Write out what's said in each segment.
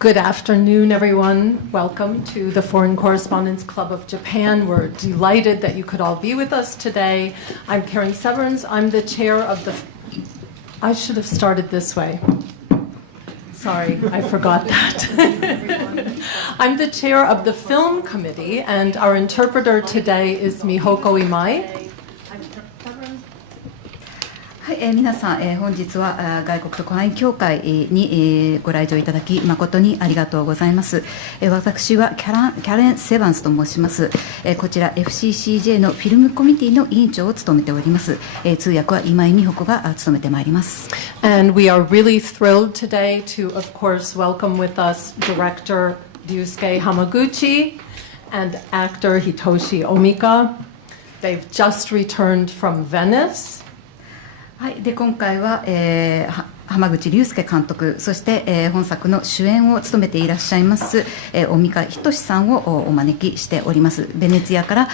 Good afternoon, everyone. Welcome to the Foreign Correspondents Club of Japan. We're delighted that you could all be with us today. I'm Karen Severance. I'm the chair of the... I should have started this way. Sorry, I forgot that. I'm the chair of the film committee, and our interpreter today is Mihoko Imai. はい、皆さん、本日は外国特派員協会に、ご来場いただき誠にありがとうございます。私はキャレン・セバンスと申します。こちら FCCJ のフィルムコミュニティの委員長を務めております。通訳は今井美穂子が務めてまいります。And we are really thrilled today to, of course, welcome with us director Ryusuke Hamaguchi and actor Hitoshi Omika. They've just returned from Venice. はい、で今回は、濱口竜介監督、そして、本作の主演を務めていらっしゃいます、大美賀均さんをお招きしております。ベネツィアから、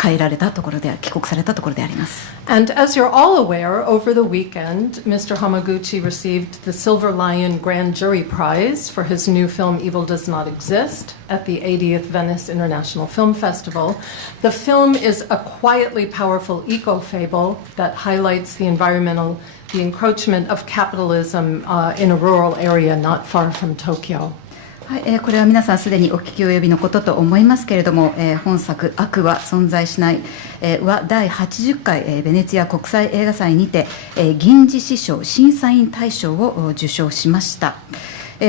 帰られたところで、帰国されたところであります。And as you're all aware, over the weekend, Mr. Hamaguchi received the Silver Lion Grand Jury Prize for his new film Evil Does Not Exist at the 80th Venice International Film Festival. The film is a quietly powerful eco-fable that highlights the encroachment of capitalism in a rural area not far from Tokyo. はい、これは皆さんすでにお聞き及びのことと思いますけれども、本作悪は存在しない、は第80回、ベネチア国際映画祭にて、銀獅子賞審査員大賞を受賞しました。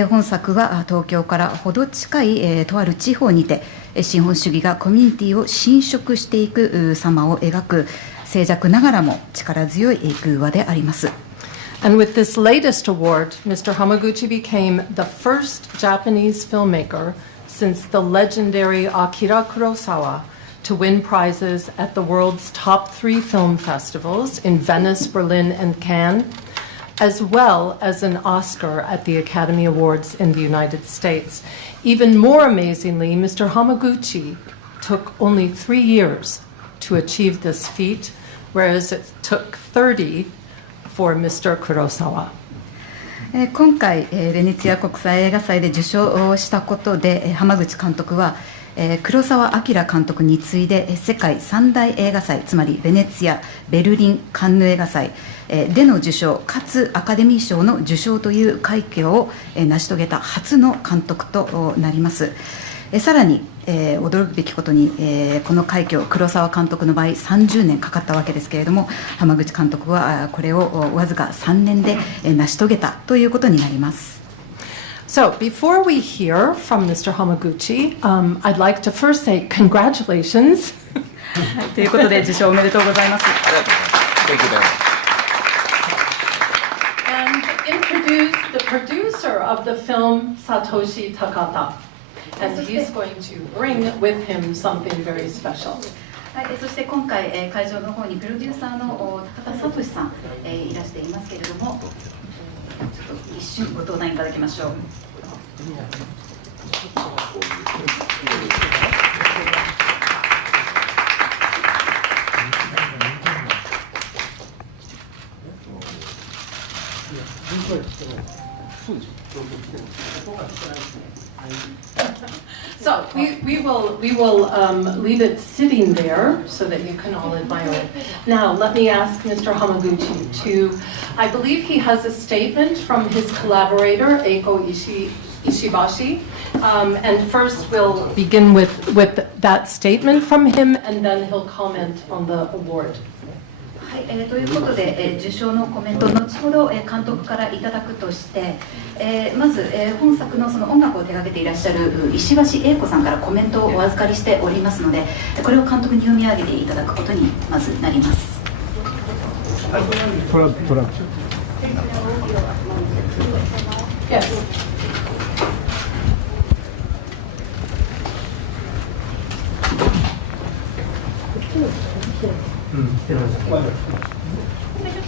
本作は東京からほど近い、とある地方にて資本主義がコミュニティを侵食していく様を描く静寂ながらも力強い偶話であります。And with this latest award, Mr. Hamaguchi became the first Japanese filmmaker since the legendary Akira Kurosawa to win prizes at the world's top 3 film festivals in Venice, Berlin, and Cannes, as well as an Oscar at the Academy Awards in the United States. Even more amazingly, Mr. Hamaguchi took only 3 years to achieve this feat, whereas it took 30for Mr. Kurosawa. 今回、ベネチア国際映画祭で受賞したことで、濱口監督は、黒澤明監督に次いで世界三大映画祭、つまりベネツィア、ベルリン、カンヌ映画祭での受賞かつアカデミー賞の受賞という快挙を成し遂げた初の監督となります。さらに、驚くべきことに、この快挙、黒澤監督の場合30年かかったわけですけれども、濱口監督はこれをわずか3年で成し遂げたということになります。So, before we hear from Mr. Hamaguchi, I'd like to first say congratulations. はい、ということで受賞おめでとうございます。And introduce the producer of the film, Satoshi Takata.And he's going to bring with him something very special. はい、そして今回、会場の方にプロデューサーの高田聡さん、いらしていますけれども、ちょっと一瞬ご登壇いただきましょう。So we will leave it sitting there so that you can all admire it. Now let me ask Mr. Hamaguchi to, I believe he has a statement from his collaborator Eiko Ishibashi, and first we'll begin with that statement from him, and then he'll comment on the award. はい、ということで、受賞のコメントを後ほど、監督からいただくとして、まず、本作のその音楽を手掛けていらっしゃる石橋英子さんからコメントをお預かりしておりますので、これを監督に読み上げていただくことにまずなります。はい、トラック。Yes.来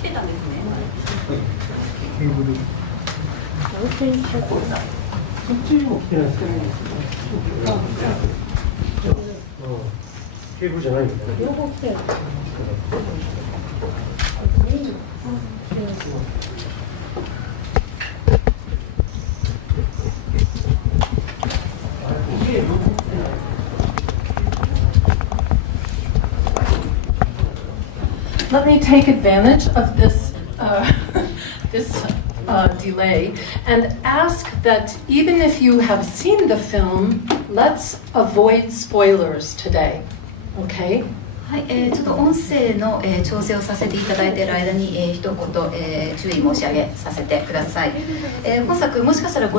てたんですね。ケーブル。そっちにも来てないですか。ケーブルじゃないよね。両方来てる。let me take advantage of this delay and ask that even if you have seen the film, let's avoid spoilers today. Okay? はい、ちょっと音声の、調整をさせていただいている間に、一言、注意申し上げさせてください。本作もしかしたら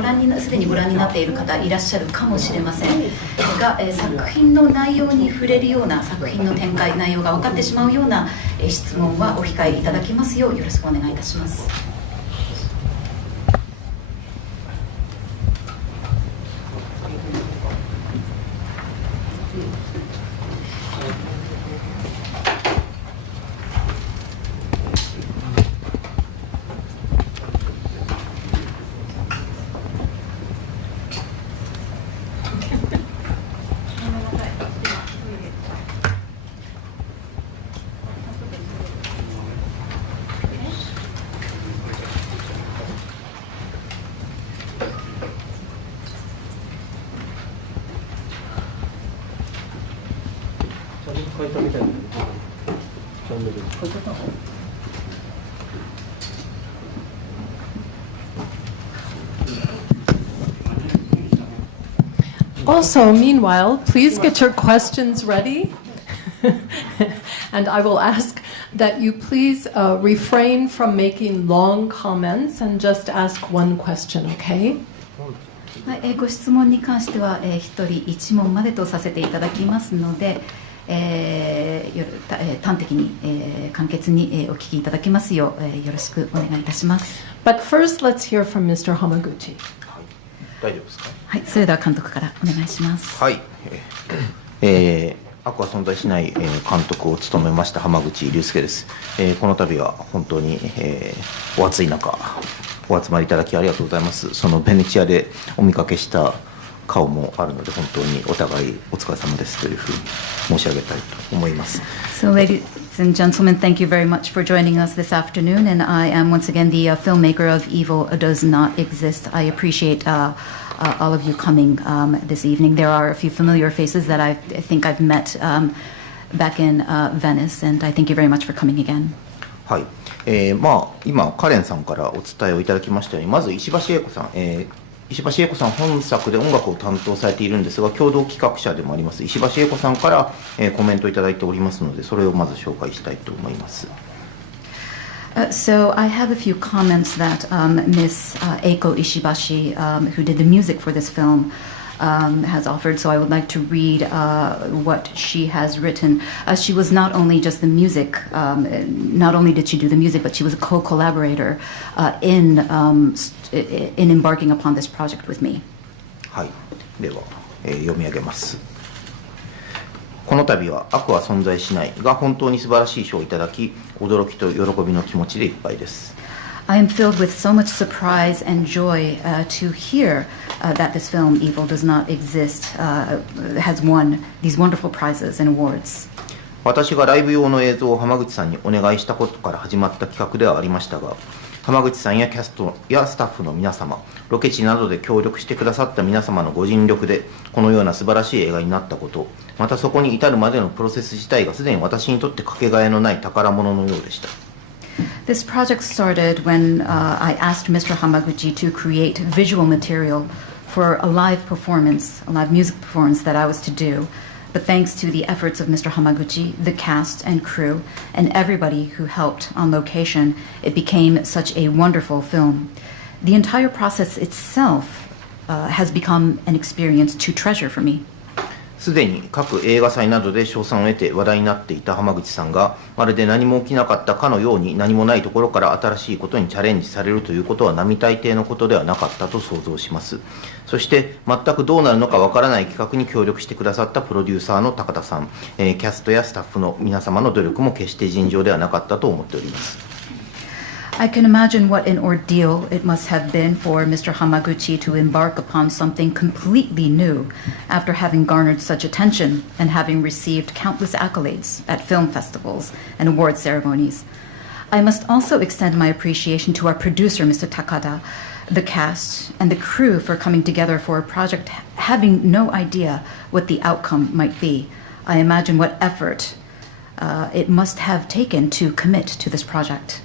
すでにご覧になっている方いらっしゃるかもしれませんが、作品の内容に触れるような作品の展開内容が分かってしまうような、質問はお控えいただきますようよろしくお願いいたします。Also, meanwhile, please get your questions ready. And I will ask that you please refrain from making long comments and just ask one question, okay? はい、ご質問に関しては、1人1問までとさせていただきますので、端的に、簡潔に、お聞きいただきますよう、よろしくお願いいたします。But first, let's hear from Mr. Hamaguchi. 大丈夫ですか。はい、それでは監督からお願いします。はい、悪は存在しない監督を務めました濱口竜介です。この度は本当にお暑い中お集まりいただきありがとうございます。そのベネチアでお見かけした顔もあるので本当にお互いお疲れ様ですというふうに申し上げたいと思います。So, ladies and gentlemen, thank you very much for joining us this afternoon. And I am once again the filmmaker of Evil Does Not Exist. I appreciate all of you coming this evening. There are a few familiar faces that I think I've met back in Venice, and I thank you very much for coming again. はい、今カレンさんからお伝えをいただきましたように、まず石橋英子さん、石橋英子さん本作で音楽を担当されているんですが共同企画者でもあります石橋英子さんから、コメントをいただいておりますのでそれをまず紹介したいと思います。So I have a few comments that Miss Eiko Ishibashi, who did the music for this film, has offered. So I would like to read what she has written. She was not only just the music, not only did she do the music, but she was a co-collaborator in embarking upon this project with me. はい、では、読み上げます。この度は悪は存在しないが本当に素晴らしい賞をいただき驚きと喜びの気持ちでいっぱいです。I am filled with so much surprise and joy to hear that this film, Evil Does Not Exist, has won these wonderful prizes and awards. 私がライブ用の映像を濱口さんにお願いしたことから始まった企画ではありましたが、濱口さんやキャストやスタッフの皆様、ロケ地などで協力してくださった皆様のご尽力でこのような素晴らしい映画になったこと、またそこに至るまでのプロセス自体がすでに私にとってかけがえのない宝物のようでした。This project started when I asked Mr. Hamaguchi to create visual material for a live performance, a live music performance that I was to do. But thanks to the efforts of Mr. Hamaguchi, the cast and crew, and everybody who helped on location, it became such a wonderful film. The entire process itself has become an experience to treasure for me. すでに各映画祭などで賞賛を得て話題になっていた濱口さんがまるで何も起きなかったかのように何もないところから新しいことにチャレンジされるということは並大抵のことではなかったと想像します。そして全くどうなるのかわからない企画に協力してくださったプロデューサーの高田さん、キャストやスタッフの皆様の努力も決して尋常ではなかったと思っております。I can imagine what an ordeal it must have been for Mr. Hamaguchi to embark upon something completely new after having garnered such attention and having received countless accolades at film festivals and award ceremonies. I must also extend my appreciation to our producer, Mr. Takada, the cast, and the crew for coming together for a project having no idea what the outcome might be. I imagine what effort it must have taken to commit to this project.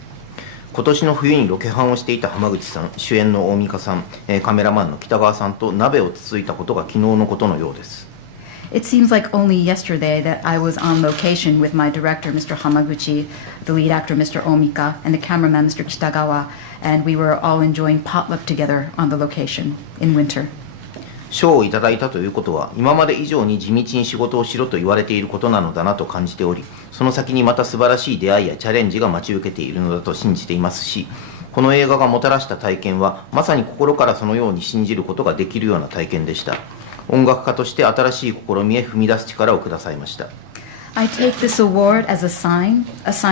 今年の冬にロケハンをしていた濱口さん、主演の大美香さん、カメラマンの北川さんと鍋をつついたことが昨日のことのようです。It seems like only yesterday that I was on location with my director, Mr. Hamaguchi, the lead actor, Mr. Omika, and the cameraman, Mr. Kitagawa, and we were all enjoying potluck together on the location in winter. 賞をいただいたということは、今まで以上に地道に仕事をしろと言われていることなのだなと感じており、その先にまた素晴らしい出会いやチャレンジが待ち受けているのだと信じていますし、この映画がもたらした体験は、まさに心からそのように信じることができるような体験でした。音楽家として新しい試みへ踏み出す力をくださいました。I take this award as a sign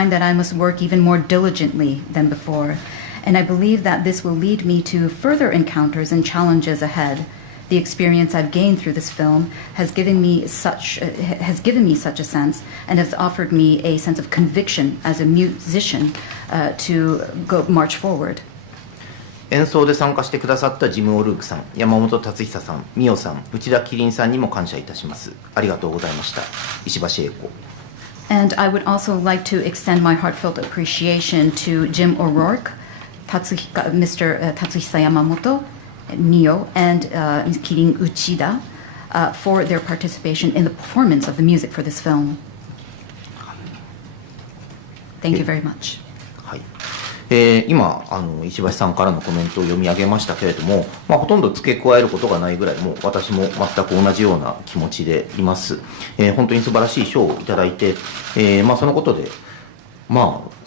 that I must work even more diligently than before, and I believe that this will lead me to further encounters and challenges ahead.The experience I've gained through this film has given me such a sense and has offered me a sense of conviction as a musician to march forward. 演奏で参加してくださったジム・オルークさん、山本達久さん、ミオさん、内田麒麟さんにも感謝いたします。ありがとうございました。石橋英子。And I would also like to extend my heartfelt appreciation to Jim O'Rourke, Mr. Tatsuhisa Yamamoto,Mio and Kirin Uchida for their participation in the performance of the music for this film. Thank you very much. はい今石橋さんからのコメントを読み上げましたけれども、ほとんど付け加えることがないぐらい、もう私も全く同じような気持ちでいます。本当に素晴らしい賞をいただいて、そのことで、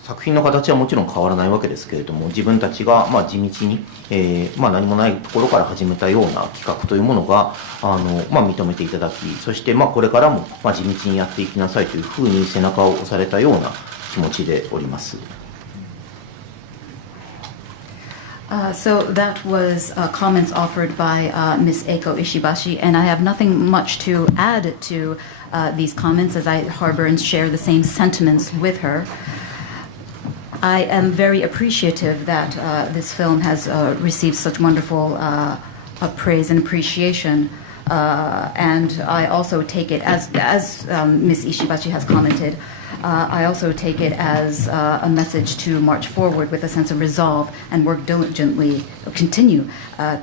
作品の形はもちろん変わらないわけですけれども、自分たちが地道に、何もないところから始めたような企画というものが認めていただき、そしてこれからも地道にやっていきなさいというふうに背中を押されたような気持ちでおります。So that was comments offered by Ms. Eiko Ishibashi, and I have nothing much to add to these comments as I harbor and share the same sentiments with her.I am very appreciative that this film has received such wonderful praise and appreciation, and I also take it as Ms. Ishibashi has commented. I also take it as a message to march forward with a sense of resolve and work diligently, continue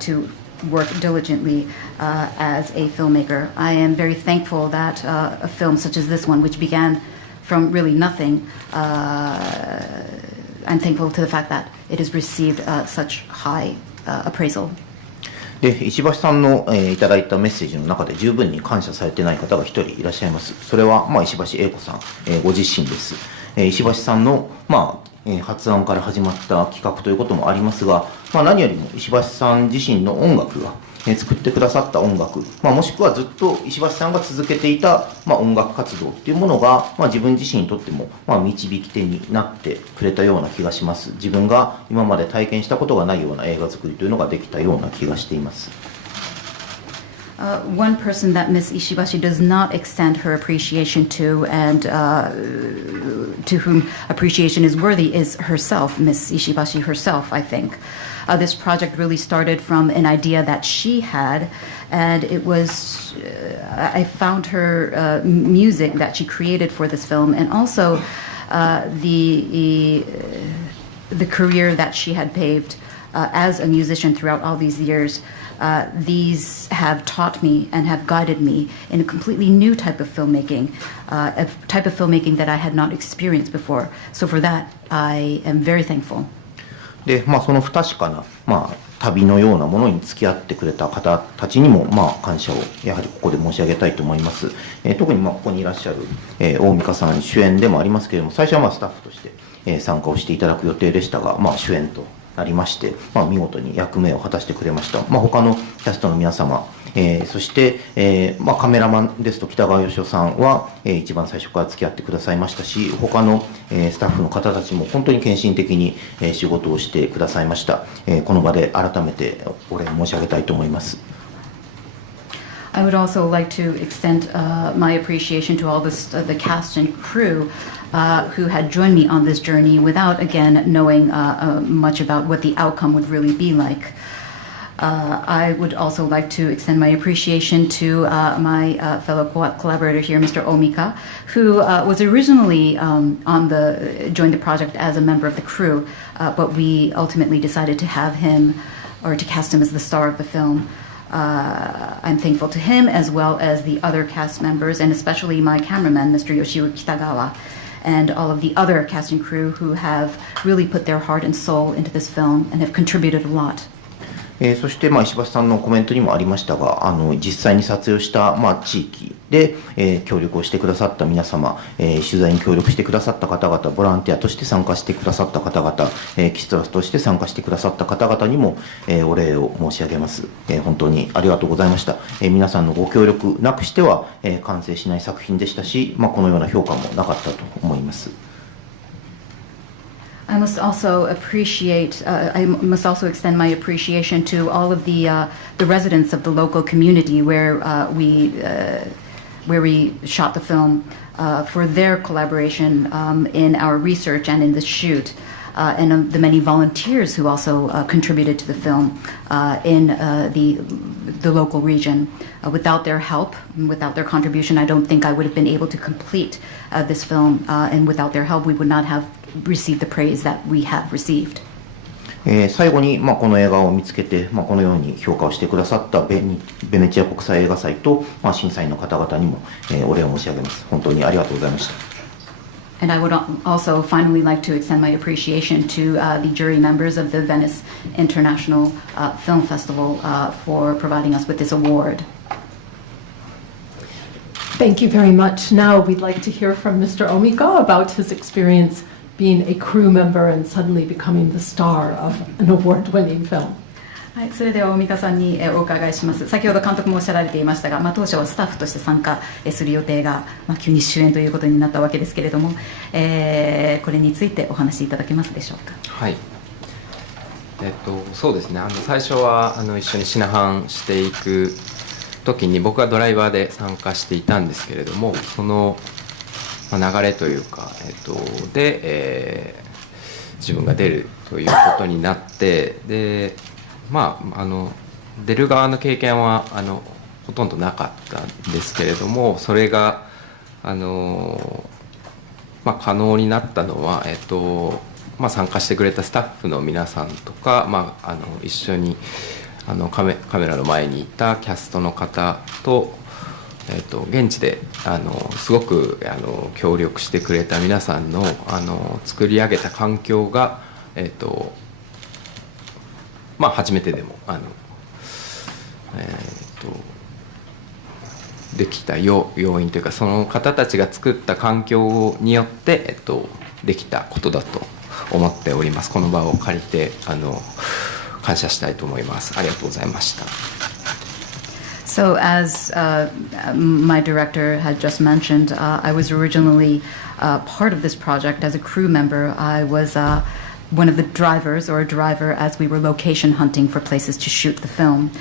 to work diligently as a filmmaker. I am very thankful that a film such as this one, which began from really nothing, I'm thankful to the fact that it has received such high appraisal. で石橋さんの、いただいたメッセージの中で十分に感謝されていない方が一人いらっしゃいます。それは、石橋英子さん、ご自身です。石橋さんの、発案から始まった企画ということもありますが、何よりも石橋さん自身の音楽が、作ってくださった音楽、もしくはずっと石橋さんが続けていた、音楽活動っていうものが、自分自身にとっても、導き手になってくれたような気がします。自分が今まで体験したことがないような映画作りというのができたような気がしています。One person that Ms. Ishibashi does not extend her appreciation to, and to whom appreciation is worthy, is herself, Ms. Ishibashi herself, I think. This project really started from an idea that she had, and it was, I found her music that she created for this film, and also the career that she had paved as a musician throughout all these years. These have taught me and have guided me in a completely new type of filmmaking, a type of filmmaking that I had not experienced before. So for that, I am very thankful. でその不確かな、旅のようなものに付き合ってくれた方たちにも、感謝をやはりここで申し上げたいと思います。特にここにいらっしゃる、大美香さん主演でもありますけれども、最初はスタッフとして、参加をしていただく予定でしたが、主演となりまして、見事に役目を果たしてくれました。他のキャストの皆様、そして、カメラマンですと北川義雄さんは、一番最初から付き合ってくださいましたし、他の、スタッフの方たちも本当に献身的に、仕事をしてくださいました。この場で改めてお礼申し上げたいと思います。I would also like to extend my appreciation to all the cast and crew who had joined me on this journey without, again, knowing much about what the outcome would really be like. I would also like to extend my appreciation to my fellow collaborator here, Mr. Omika, who was originally joined the project as a member of the crew, but we ultimately decided to have him, or to cast him as the star of the film. I'm thankful to him as well as the other cast members, and especially my cameraman, Mr. Yoshio Kitagawa, and all of the other cast and crew who have really put their heart and soul into this film and have contributed a lot. そして、石橋さんのコメントにもありましたが、実際に撮影をした、地域で、協力をしてくださった皆様、取材に協力してくださった方々、ボランティアとして参加してくださった方々、キストラスとして参加してくださった方々にも、お礼を申し上げます。本当にありがとうございました。皆さんのご協力なくしては、完成しない作品でしたし、このような評価もなかったと思います。I must also extend my appreciation to all of the residents of the local community where we shot the film for their collaboration in our research and in the shoot, and the many volunteers who also contributed to the film in the local region. Without their help, without their contribution, I don't think I would have been able to complete this film, and without their help, we would not have received the praise that we have received. 最後に、この映画を見つけて、このように評価をしてくださったベネチア国際映画祭と、審査員の方々にも、お礼を申し上げます。本当にありがとうございました。And I would also finally like to extend my appreciation to the jury members of the Venice International Film Festival for providing us with this award. Thank you very much. Now we'd like to hear from Mr. Omika about his experience being a crew member and suddenly becoming the star of an award-winning film. はい、それでは大美香さんにお伺いします。先ほど監督もおっしゃられていましたが、当初はスタッフとして参加する予定が、急に主演ということになったわけですけれども、これについてお話しいただけますでしょうか。はい、そうですね、最初は一緒にシナハンしていく時に僕はドライバーで参加していたんですけれども、その流れというか、で、自分が出るということになって、で出る側の経験はほとんどなかったんですけれども、それが可能になったのは、参加してくれたスタッフの皆さんとか、一緒にカメラの前にいたキャストの方と、現地ですごく協力してくれた皆さんの作り上げた環境が、初めてでもできた要因というか、その方たちが作った環境によって、できたことだと思っております。この場を借りて感謝したいと思います。ありがとうございました。So as my director had just mentioned, I was originally part of this project as a crew member. I was one of the drivers, or a driver, as we were location hunting for places to shoot the film.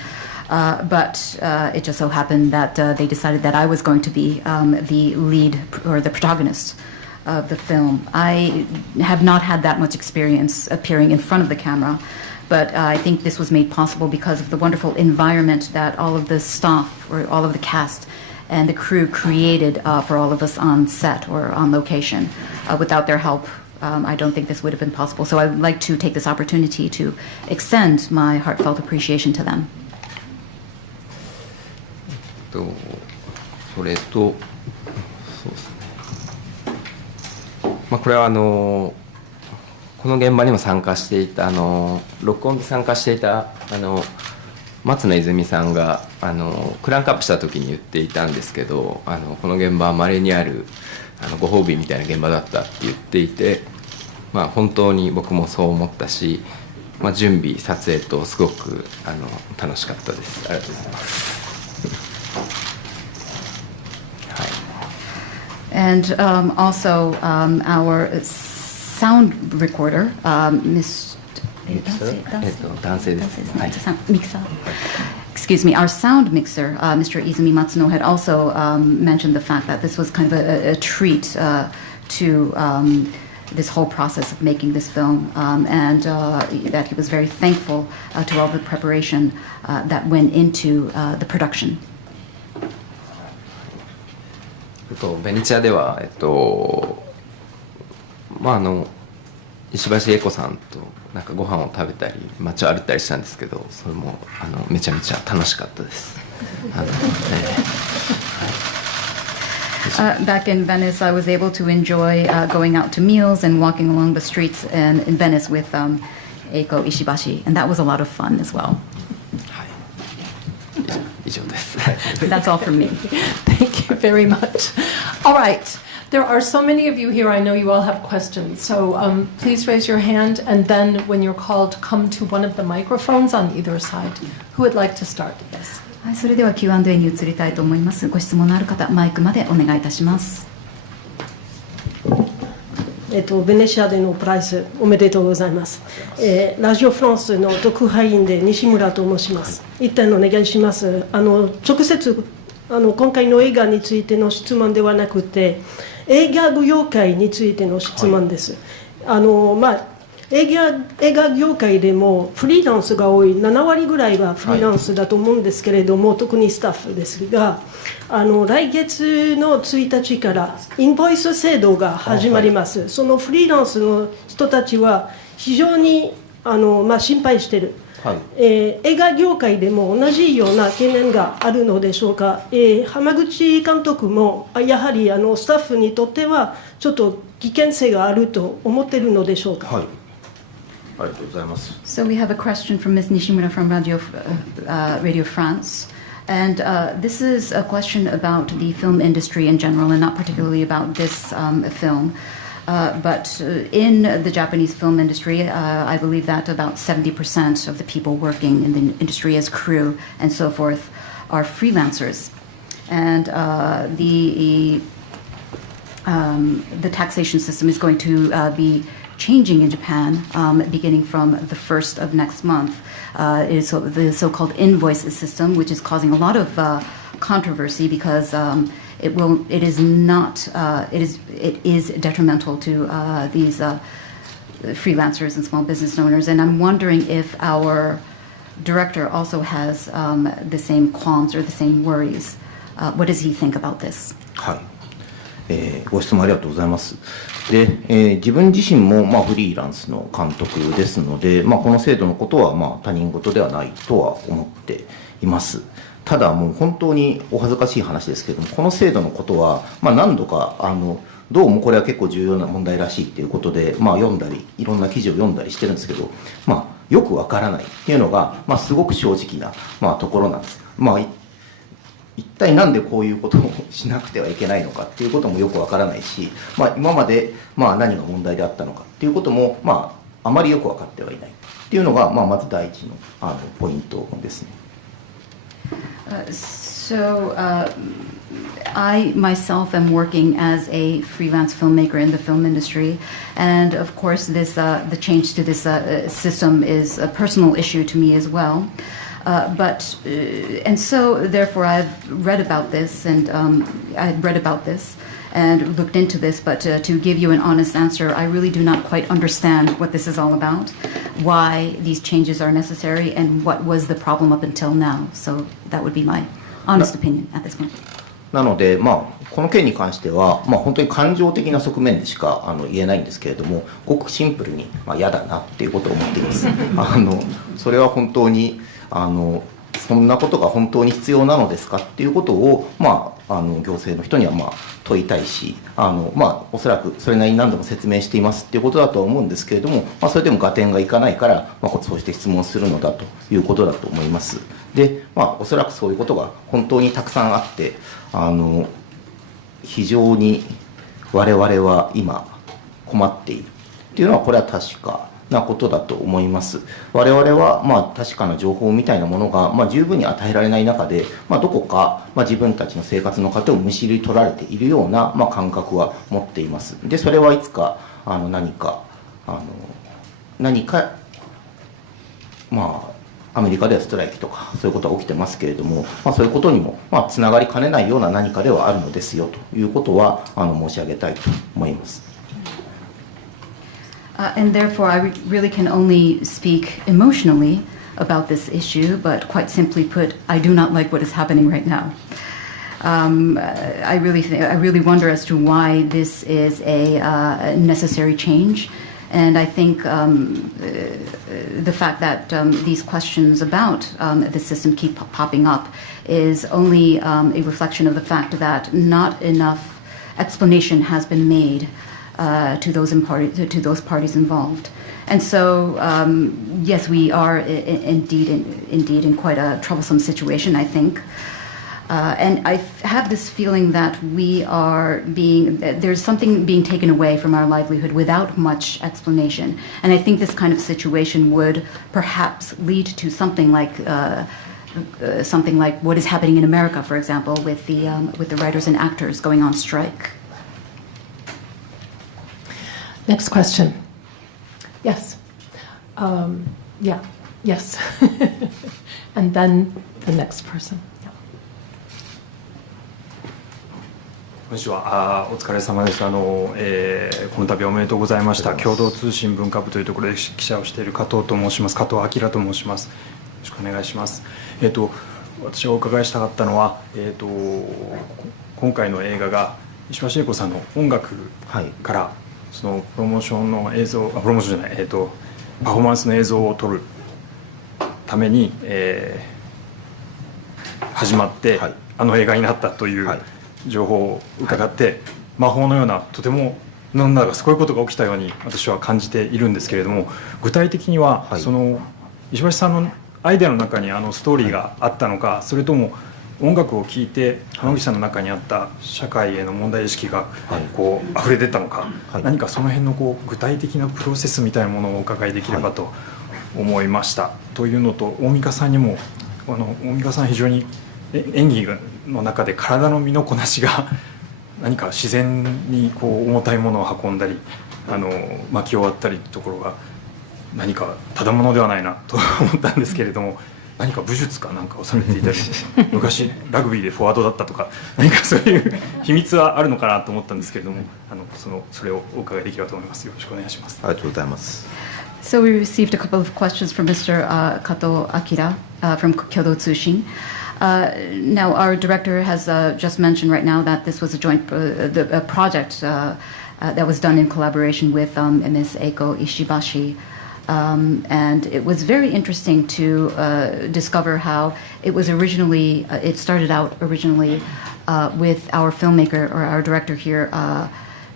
But it just so happened that they decided that I was going to be the lead, or the protagonist of the film. I have not had that much experience appearing in front of the camera, but I think this was made possible because of the wonderful environment that all of the staff, or all of the cast and the crew created for all of us on set or on location. Without their help, I don't think this would have been possible. So I would like to take this opportunity to extend my heartfelt appreciation to them. それと、そうですね。これはこの現場にも参加していた録音で参加していた松野泉さんがクランクアップした時に言っていたんですけど、この現場は稀にあるご褒美みたいな現場だったって言っていて、本当に僕もそう思ったし、準備撮影とすごく楽しかったです。ありがとうございます。And also our sound recorder, Excuse me, our sound mixer, Mr. Izumi Matsuno, had also mentioned the fact that this was kind of a treat to this whole process of making this film, and that he was very thankful to all the preparation that went into the production. ベネチアでは、石橋英子さんとなんかご飯を食べたり街を歩いたりしたんですけど、それもめちゃめちゃ楽しかったです。Back in Venice, I was able to enjoy going out to meals and walking along the streets in Venice with Eiko Ishibashi, and that was a lot of fun as well. 以上です。That's all from me. Thank you very much. All right. There are so many of you here. I know you all have questions. So please raise your hand, and then when you're called, come to one of the microphones on either side. Who would like to start? Yes. はい、それでは Q&A に移りたいと思います。ご質問のある方、マイクまでお願いいたします。ベネチアでのプライスおめでとうございます。ラジオフランスの特派員で西村と申します。一点お願いします。直接今回の映画についての質問ではなくて、映画業界についての質問です。映画業界でもフリーランスが多い、7割ぐらいはフリーランスだと思うんですけれども、特にスタッフですが、来月の1日からインボイス制度が始まります。そのフリーランスの人たちは非常に心配している。映画業界でも同じような懸念があるのでしょうか。濱口監督もやはりスタッフにとってはちょっと危険性があると思っているのでしょうか。ありがとうございます。So we have a question from Ms. Nishimura from Radio France. And this is a question about the film industry in general, and not particularly about this film. But in the Japanese film industry, I believe that about 70% of the people working in the industry as crew and so forth are freelancers. And the taxation system is going to be changing in Japan beginning from the 1st of next month. It is the so-called invoice system, which is causing a lot of controversy because it is detrimental to these freelancers and small business owners. And I'm wondering if our director also has the same qualms or the same worries. What does he think about this? はい、ご質問ありがとうございます。で、自分自身もフリーランスの監督ですので、この制度のことは他人事ではないとは思っています。ただもう本当にお恥ずかしい話ですけれども、この制度のことは何度かどうもこれは結構重要な問題らしいっていうことで、読んだりいろんな記事を読んだりしてるんですけど、よくわからないっていうのが、すごく正直な、ところなんです。一体なんでこういうことをしなくてはいけないのかっていうこともよくわからないし、今まで何が問題であったのかっていうことも、あまりよく分かってはいないっていうのが、まず第一のポイントですね。I myself am working as a freelance filmmaker in the film industry, and of course, the change to this system is a personal issue to me as well. And so therefore, I've read about this, and and looked into this. But to give you an honest answer, I really do not quite understand what this is all about, why these changes are necessary, and what was the problem up until now. So that would be my honest opinion at this point. なので、この件に関しては、本当に感情的な側面でしか言えないんですけれども、ごくシンプルに嫌だなっていうことを思っています。それは本当にそんなことが本当に必要なのですかっていうことを、行政の人には問いたいし、おそらくそれなりに何度も説明していますっていうことだとは思うんですけれども、それでも合点がいかないから、そうして質問するのだということだと思います。で、おそらくそういうことが本当にたくさんあって、非常に我々は今困っているっていうのは、これは確かなことだと思います。我々は確かな情報みたいなものが十分に与えられない中で、どこか自分たちの生活の糧をむしり取られているような感覚は持っています。で、それはいつか何かアメリカではストライキとかそういうことが起きてますけれども、そういうことにもつながりかねないような何かではあるのですよということは申し上げたいと思います。And therefore, I really can only speak emotionally about this issue, but quite simply put, I do not like what is happening right now. I really wonder as to why this is a necessary change, and I think the fact that these questions about the system keep popping up is only a reflection of the fact that not enough explanation has been made to those parties involved. And so, yes, we are indeed in quite a troublesome situation, I think. And I have this feeling that there's something being taken away from our livelihood without much explanation. And I think this kind of situation would perhaps lead to something like what is happening in America, for example, with the writers and actors going on strike. Next question. Yes. Yes. And then the next person. こんにちは。お疲れ様です。この度おめでとうございました。共同通信文化部というところで記者をしている加藤と申します。加藤明と申します。よろしくお願いします。私がお伺いしたかったのは、今回の映画が石橋英子さんの音楽から、そのプロモーションの映像、プロモーションじゃない、パフォーマンスの映像を撮るために、始まって、あの映画になったという、情報を伺って、魔法のようなとてもなんだかそういうことが起きたように私は感じているんですけれども、具体的には、その石橋さんのアイデアの中にストーリーがあったのか、それとも音楽を聴いて濱口さんの中にあった社会への問題意識がこう溢れ出たのか、何かその辺の具体的なプロセスみたいなものをお伺いできればと思いました。というのと、大美香さんにも大美香さん非常に演技の中で体の身のこなしが何か自然に重たいものを運んだり巻き終わったりというところが何かただものではないなと思ったんですけれども、何か武術か何かをされていたり昔ラグビーでフォワードだったとか何かそういう秘密はあるのかなと思ったんですけれども、それをお伺いできればと思います。よろしくお願いします。ありがとうございます。So we received a couple of questions from Mr. Kato Akira from Kyodo Tsushin. Now, our director has just mentioned right now that this was a joint project that was done in collaboration with Ms. Eiko Ishibashi. And it was very interesting to discover how it started out originally with our filmmaker or our director here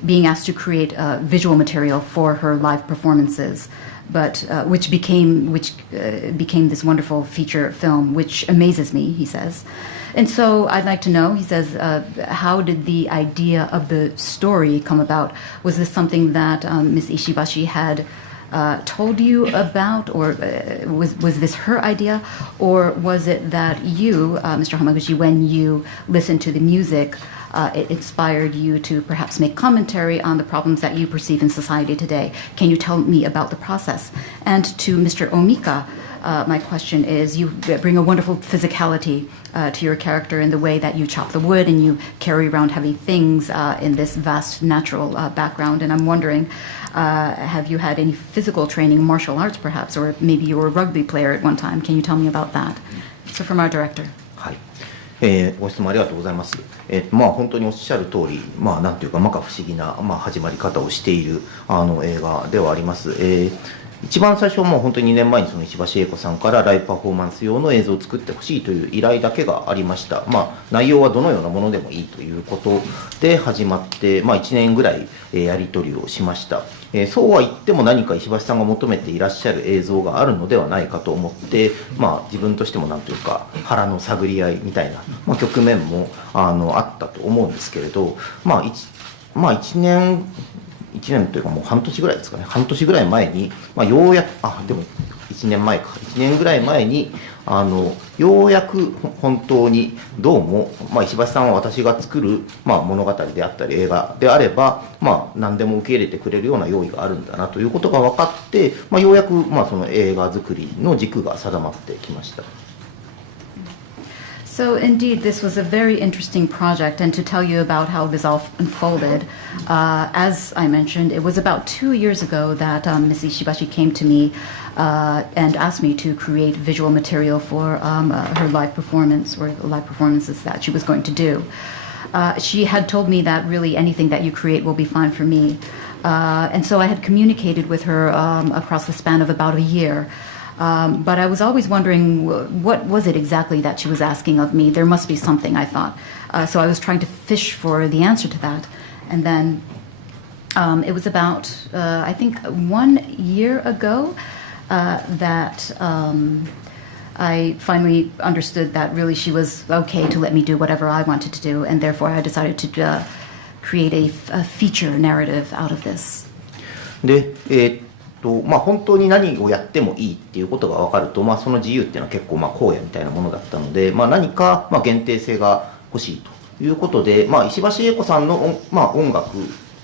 being asked to create visual material for her live performances. But which became this wonderful feature film, which amazes me, he says. And so I'd like to know, he says, how did the idea of the story come about? Was this something that Ms. Ishibashi had told you about, or was this her idea? Or was it that you, Mr. Hamaguchi, when you listened to the music, it inspired you to perhaps make commentary on the problems that you perceive in society today? Can you tell me about the process? And to Mr. Omika, my question is, you bring a wonderful physicality to your character in the way that you chop the wood and you carry around heavy things in this vast natural background. And I'm wondering, have you had any physical training, martial arts perhaps, or maybe you were a rugby player at one time? Can you tell me about that? So from our director. ご質問ありがとうございます。本当におっしゃる通り、なんていうか摩訶不思議な、始まり方をしている映画ではあります。一番最初はもう本当に2年前にその石橋英子さんからライブパフォーマンス用の映像を作ってほしいという依頼だけがありました。内容はどのようなものでもいいということで始まって、1年ぐらいやり取りをしました。そうは言っても何か石橋さんが求めていらっしゃる映像があるのではないかと思って、自分としてもなんというか腹の探り合いみたいな、局面もあったと思うんですけれど、1年というかもう半年ぐらいですかね、半年ぐらい前に、ようやくでも1年前か1年ぐらい前にようやく本当にどうも、石橋さんは私が作る、物語であったり映画であれば、何でも受け入れてくれるような用意があるんだなということが分かって、ようやく、その映画作りの軸が定まってきました。So indeed, this was a very interesting project, and to tell you about how this all unfolded, as I mentioned, it was about 2 years ago that Ms. Ishibashi came to me and asked me to create visual material for her live performance, or the live performances that she was going to do. She had told me that really anything that you create will be fine for me. And so I had communicated with her across the span of about a year. But I was always wondering, what was it exactly that she was asking of me? There must be something, I thought. So I was trying to fish for the answer to that. And then it was about, I think, 1 year ago that I finally understood that really she was okay to let me do whatever I wanted to do. And therefore I decided to create a feature narrative out of this. 本当に何をやってもいいっていうことが分かると、その自由っていうのは結構荒野みたいなものだったので、何か限定性が欲しいということで、石橋英子さんの音楽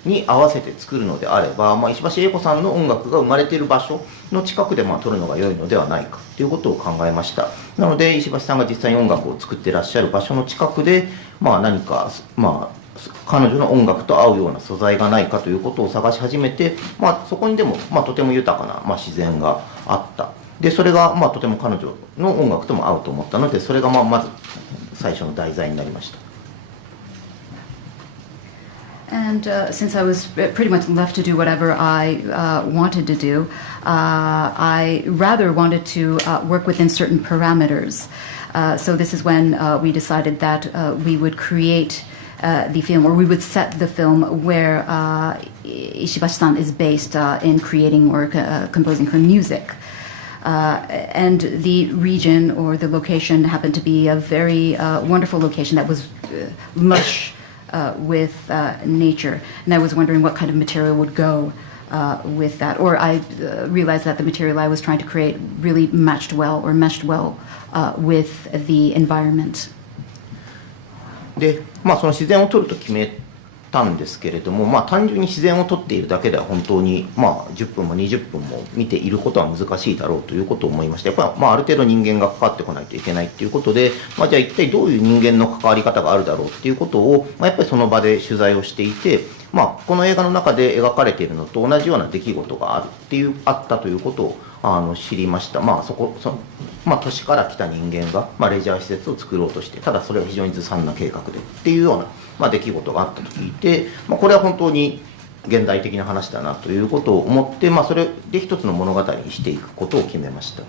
に合わせて作るのであれば、石橋英子さんの音楽が生まれている場所の近くで撮るのが良いのではないかということを考えました。なので石橋さんが実際に音楽を作っていらっしゃる場所の近くで、何か彼女の音楽と合うような素材がないかということを探し始めて、そこにでも、とても豊かな、自然があった。でそれが、とても彼女の音楽とも合うと思ったので、それが、まず最初の題材になりました。And since I was pretty much left to do whatever I wanted to do, I rather wanted to work within certain parameters. So this is when we decided that we would create the film, or we would set the film where Ishibashi-san is based in creating or composing her music. And the region or the location happened to be a very wonderful location that was lush with nature. And I was wondering what kind of material would go with that. Or I realized that the material I was trying to create really meshed well with the environment. でその自然を撮ると決めたんですけれども、単純に自然を撮っているだけでは本当に、10分も20分も見ていることは難しいだろうということを思いまして、やっぱり、ある程度人間が関わってこないといけないということで、じゃあ一体どういう人間の関わり方があるだろうっていうことを、やっぱりその場で取材をしていて、この映画の中で描かれているのと同じような出来事があったということを知りました。都市から来た人間が、レジャー施設を作ろうとして、ただそれは非常にずさんな計画でっていうような、出来事があったと聞いて、これは本当に現代的な話だなということを思って、それで一つの物語にしていくことを決めました。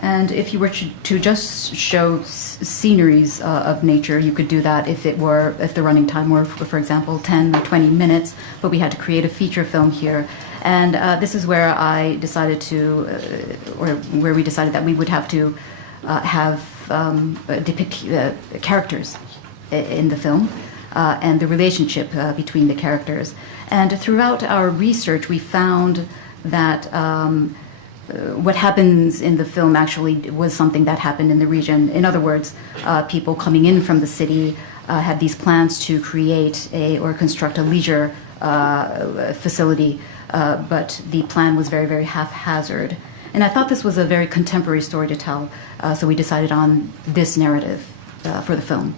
And if you were to just show sceneries of nature, you could do that if the running time were, for example, 10 or 20 minutes, but we had to create a feature film here. And this is where I decided or where we decided that we would have to depict characters in the film and the relationship between the characters. And throughout our research, we found that what happens in the film actually was something that happened in the region. In other words, people coming in from the city had these plans to create or construct a leisure facility, but the plan was very, very haphazard. And I thought this was a very contemporary story to tell, so we decided on this narrative for the film.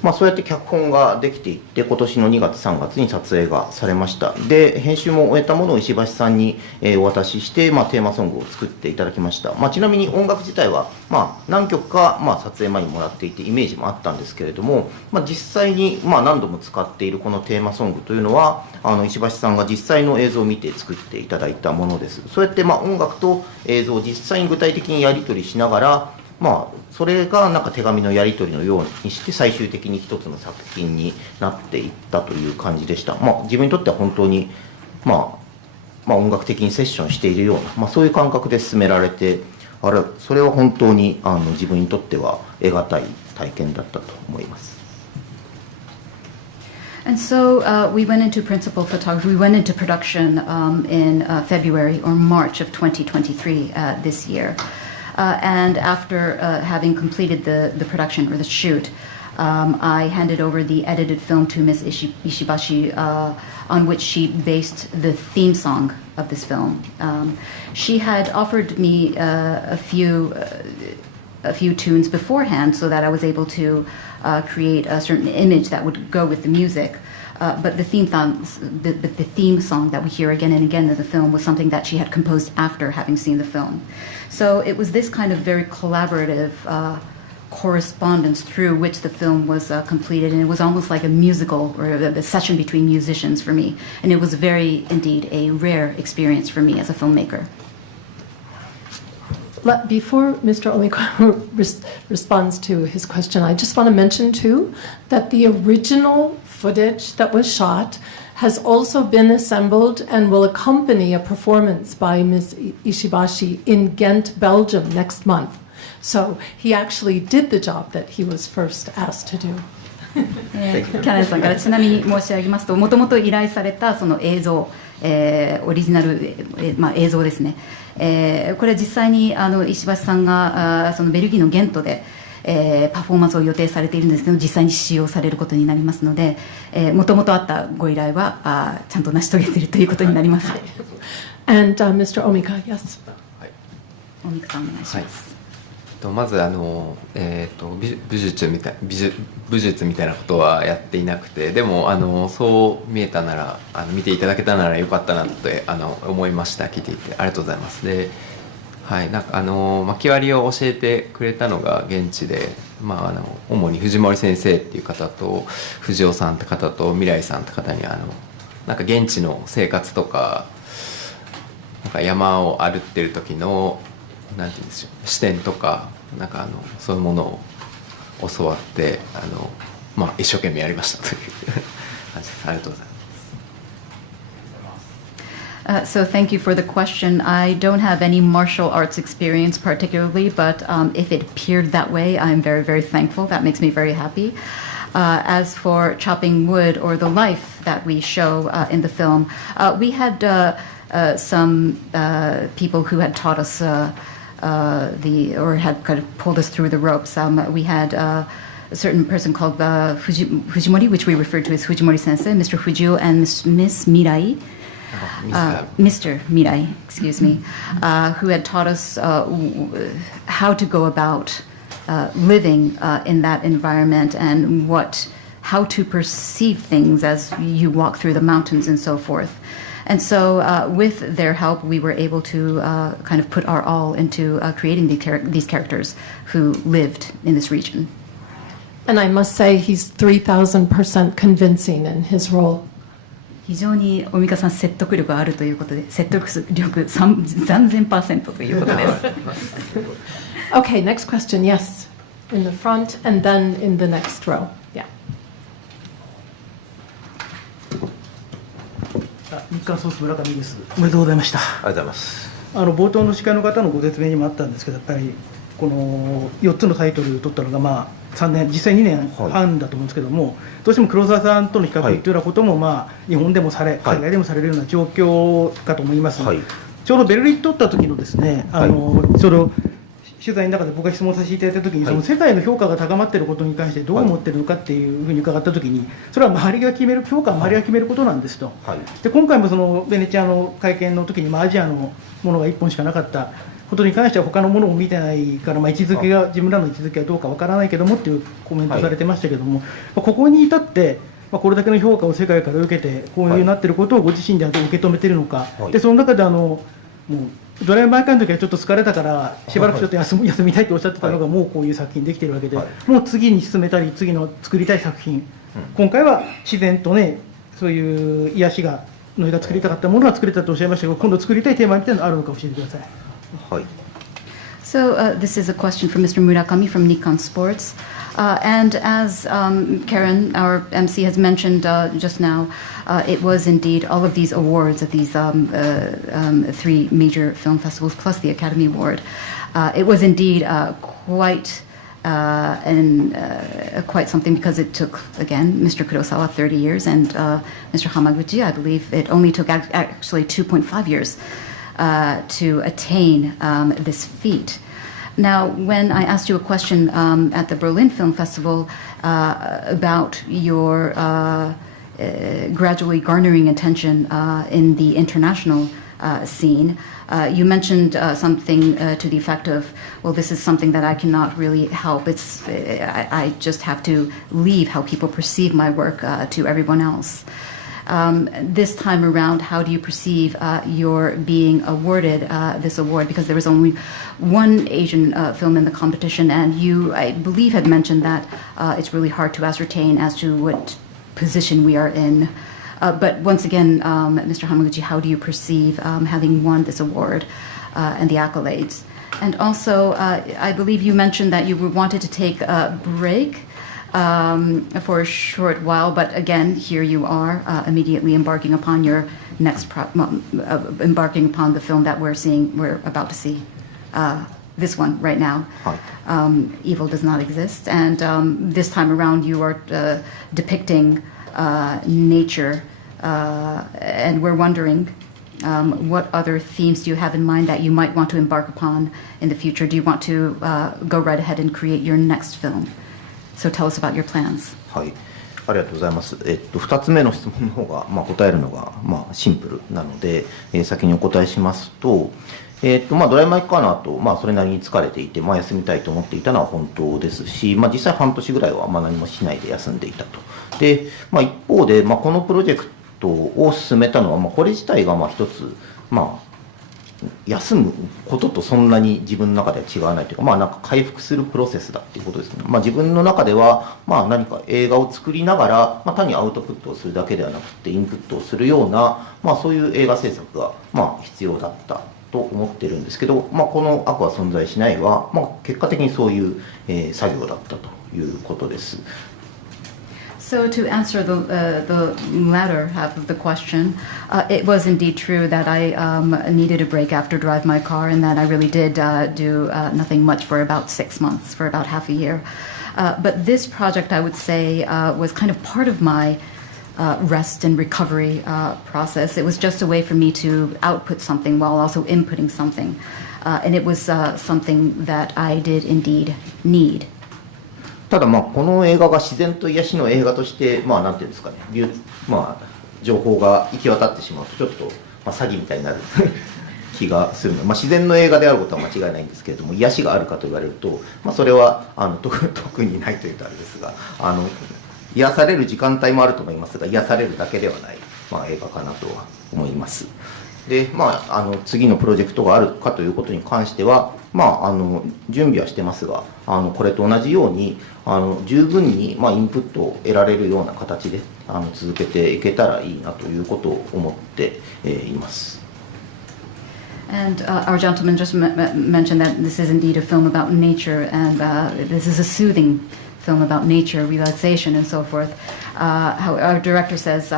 そうやって脚本ができていって、今年の2月3月に撮影がされました。で編集も終えたものを石橋さんにお渡しして、テーマソングを作っていただきました。ちなみに音楽自体は、何曲か、撮影前にもらっていてイメージもあったんですけれども、実際に、何度も使っているこのテーマソングというのは石橋さんが実際の映像を見て作っていただいたものです。そうやって、音楽と映像を実際に具体的にやり取りしながら、それがなんか手紙のやり取りのようにして最終的に一つの作品になっていったという感じでした。自分にとっては本当に、音楽的にセッションしているような、そういう感覚で進められて、それは本当に自分にとっては得難い体験だったと思います。And so we went into principal photography. We went into production in February or March of 2023 this year. And after having completed the production or the shoot, I handed over the edited film to Ms. Ishibashi, on which she based the theme song of this film. She had offered me a few a few tunes beforehand so that I was able to create a certain image that would go with the music. But the theme song that we hear again and again in the film was something that she had composed after having seen the film. So it was this kind of very collaborative correspondence through which the film was completed, and it was almost like a musical or a session between musicians for me. And it was very, indeed, a rare experience for me as a filmmaker. Before Mr. Omikawa responds to his question, I just want to mention too that the original footage that was shot has also been assembled and will accompany a performance by Ms. Ishibashi in Ghent, Belgium next month. So he actually did the job that he was first asked to do. キャナンさんからちなみに申し上げますと、もともと依頼されたその映像、オリジナル、映像ですね、これは実際に石橋さんがそのベルギーのゲントで、パフォーマンスを予定されているんですけど、実際に使用されることになりますので、もともとあったご依頼はちゃんと成し遂げているということになります。And Mr. Omika, yes. 大美さんお願いします。まず武術みたいなことはやっていなくて、でもそう見えたなら見ていただけたならよかったなって思いました。聞いていてありがとうございます。で、はい、なんか薪割りを教えてくれたのが現地で、主に藤森先生っていう方と藤尾さんって方と未来さんって方になんか現地の生活とか、なんか山を歩ってる時のなんて言うんでしょう、視点とかなんかそういうものを教わって一生懸命やりましたという感じです。ありがとうございます。So thank you for the question. I don't have any martial arts experience particularly, but if it appeared that way, I'm very, very thankful. That makes me very happy. As for chopping wood or the life that we show in the film, we had some people who had taught us or had kind of pulled us through the ropes. We had a certain person called Fujimori, which we referred to as Fujimori Sensei, Mr. Fujio, and Miss Mirai. Mr. Mirai, excuse me, who had taught us how to go about living in that environment and how to perceive things as you walk through the mountains and so forth. And so with their help, we were able to kind of put our all into creating these characters who lived in this region. And I must say he's 3,000% convincing in his role. 非常に大美さん説得力があるということで、説得力3000% ということです。Okay, next question. Yes, in the front and then in the next row. Yeah. 日刊ソース村上です。おめでとうございました。ありがとうございます。冒頭の司会の方のご説明にもあったんですけど、やっぱりこの4つのタイトルを取ったのが3年、実際2年半だと思うんですけども、どうしても黒澤さんとの比較というようなことも日本でも海外でもされるような状況かと思います。ちょうどベルリン取った時のですね、ちょうど取材の中で僕が質問させていただいたときに、その世界の評価が高まっていることに関してどう思っているのかっていうふうに伺ったときに、それは周りが決める、評価は周りが決めることなんですと。で今回もそのベネチアの会見の時にアジアのものが1本しかなかったことに関しては他のものを見てないから、位置づけが自分らの位置づけはどうかわからないけどもっていうコメントされてましたけども、ここに至ってこれだけの評価を世界から受けてこういうなっていることをご自身で受け止めているのか、でその中でもうドライブ前回の時はちょっと疲れたからしばらくちょっと休みたいとおっしゃってたのが、もうこういう作品できているわけで、もう次に進めたり次の作りたい作品、今回は自然とね、そういう癒しがの映画作りたかったものは作れたとおっしゃいましたが、今度作りたいテーマみたいなのあるのか教えてください。So this is a question from Mr. Murakami from Nikkan Sports. And as Karen, our MC, has mentioned just now, it was indeed all of these awards at these 3 major film festivals plus the Academy Award. It was indeed quite something, because it took, again, Mr. Kurosawa 30 years and Mr. Hamaguchi, I believe it only took actually 2.5 years to attain this feat. Now, when I asked you a question at the Berlin Film Festival about your gradually garnering attention in the international scene. You mentioned something to the effect of, well, this is something that I cannot really help. I just have to leave how people perceive my work to everyone else. This time around, how do you perceive your being awarded this award? Because there was only one Asian film in the competition, and you, I believe, had mentioned that it's really hard to ascertain as to what position we are in. But once again, Mr. Hamaguchi, how do you perceive having won this award and the accolades? And also, I believe you mentioned that you wanted to take a break for a short while, but again, here you are, immediately embarking upon your next embarking upon the film that we're about to see, this one right now. Evil Does Not Exist, and this time around you are depicting nature, and we're wondering what other themes do you have in mind that you might want to embark upon in the future? Do you want to go right ahead and create your next film? So tell us about your plans. はい、ありがとうございます。2つ目の質問の方が、答えるのが、シンプルなので、先にお答えしますと、ドライブ・マイ・カーの後、それなりに疲れていて、休みたいと思っていたのは本当ですし、実際半年ぐらいは何もしないで休んでいたと。で、一方で、このプロジェクトを進めたのは、これ自体が一つ、休むこととそんなに自分の中では違わないというか、なんか回復するプロセスだっていうことですね。自分の中では、何か映画を作りながら、単にアウトプットをするだけではなくて、インプットをするような、そういう映画制作が、必要だったと思ってるんですけど、この悪は存在しないは、結果的にそういう、作業だったということです。So to answer the latter half of the question, it was indeed true that I needed a break after Drive My Car, and that I really did do nothing much for about 6 months, for about half a year. But this project, I would say, was kind of part of my rest and recovery process. It was just a way for me to output something while also inputting something. And it was something that I did indeed need. ただこの映画が自然と癒しの映画としてなんていうんですかね、情報が行き渡ってしまうとちょっと詐欺みたいになる気がするので、自然の映画であることは間違いないんですけれども、癒しがあるかと言われると、それは特にないというとあれですが、癒される時間帯もあると思いますが、癒されるだけではない、映画かなとは思います。で、次のプロジェクトがあるかということに関しては、準備はしてますが、これと同じように十分にインプットを得られるような形で続けていけたらいいなということを思っています。And our gentleman just mentioned that this is indeed a film about nature, and this is a soothing film about nature, relaxation, and so forth. How our director says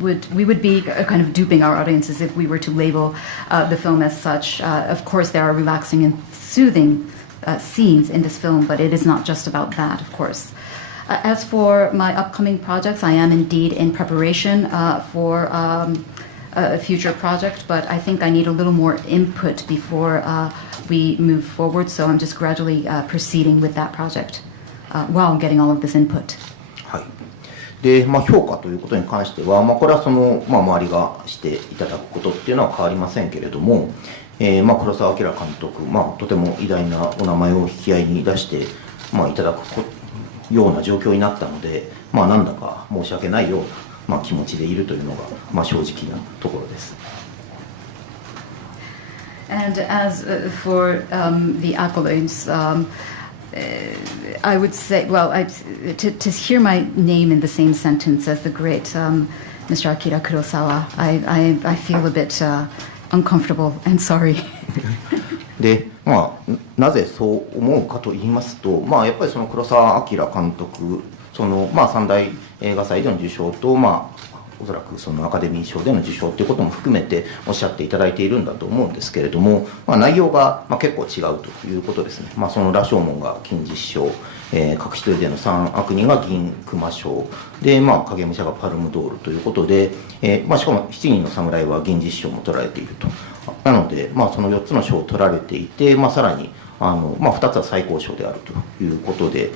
we would be kind of duping our audiences if we were to label the film as such. Of course, there are relaxing and soothing scenes in this film, but it is not just about that, of course. As for my upcoming projects, I am indeed in preparation for a future project, but I think I need a little more input before we move forward, so I'm just gradually proceeding with that project while getting all of this input. はい。で、評価ということに関しては、これは周りがしていただくことっていうのは変わりませんけれども、黒澤明監督、とても偉大なお名前を引き合いに出して、いただくような状況になったので、なんだか申し訳ないような、気持ちでいるというのが、正直なところです。And as for the accolades, I would say, well, to hear my name in the same sentence as the great Mr. Akira Kurosawa, I feel a bit uncomfortable and sorry. で、なぜそう思うかと言いますと、やっぱりその黒澤明監督、三大映画祭での受賞と、おそらくそのアカデミー賞での受賞ということも含めておっしゃっていただいているんだと思うんですけれども、内容が結構違うということですね。その羅生門が金獅子賞、隠し撮りでの三悪人が銀熊賞で、影武者がパルムドールということで、しかも7人の侍は銀獅子賞も取られていると。なので、その4つの賞を取られていて、さらに2つは最高賞であるということで、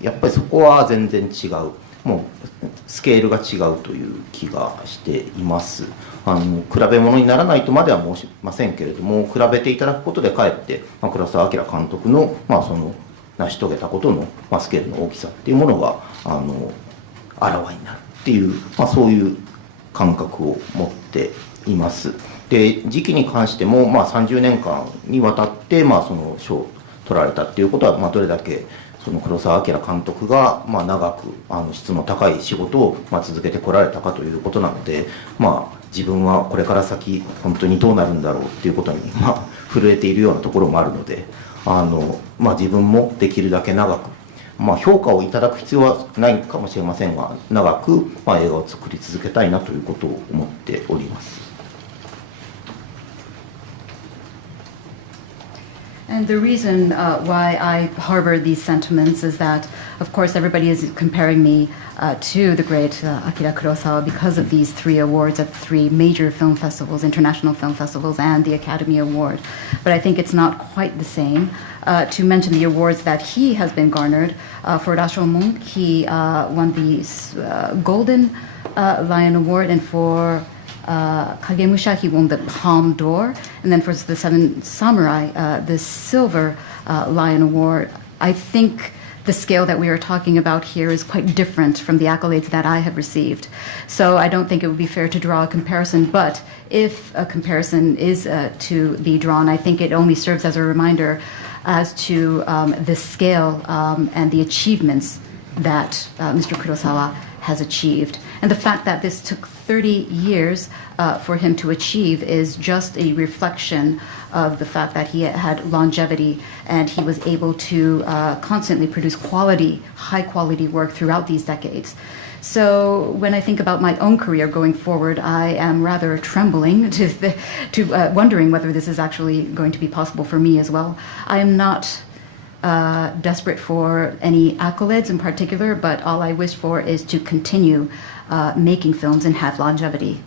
やっぱりそこは全然違うもうスケールが違うという気がしています。比べ物にならないとまでは申しませんけれども、比べていただくことでかえって、黒澤明監督の、その成し遂げたことの、スケールの大きさっていうものがあらわになるっていう、そういう感覚を持っています。で、時期に関しても、30年間にわたって、その賞を取られたっていうことは、どれだけその黒澤明監督が、長く質の高い仕事を、続けてこられたかということなので、自分はこれから先本当にどうなるんだろうっていうことに、震えているようなところもあるので、自分もできるだけ長く、評価をいただく必要はないかもしれませんが、長く、映画を作り続けたいなということを思っております。And the reason why I harbor these sentiments is that, of course, everybody is comparing me to the great Akira Kurosawa because of these 3 awards at 3 major film festivals, international film festivals, and the Academy Award. But I think it's not quite the same. To mention the awards that he has been garnered, for Rashomon, he won the Golden Lion Award, and for Kagemusha, he won the Palme d'Or, and then for the Seven Samurai, the Silver Lion Award. I think the scale that we are talking about here is quite different from the accolades that I have received. So I don't think it would be fair to draw a comparison, but if a comparison is to be drawn, I think it only serves as a reminder as to the scale and the achievements that Mr. Kurosawa has achieved. And the fact that this took 30 years for him to achieve is just a reflection of the fact that he had longevity and he was able to constantly produce high quality work throughout these decades. So when I think about my own career going forward, I am rather trembling to wondering whether this is actually going to be possible for me as well. I am not desperate for any accolades in particular, but all I wish for is to continue making films and have longevity.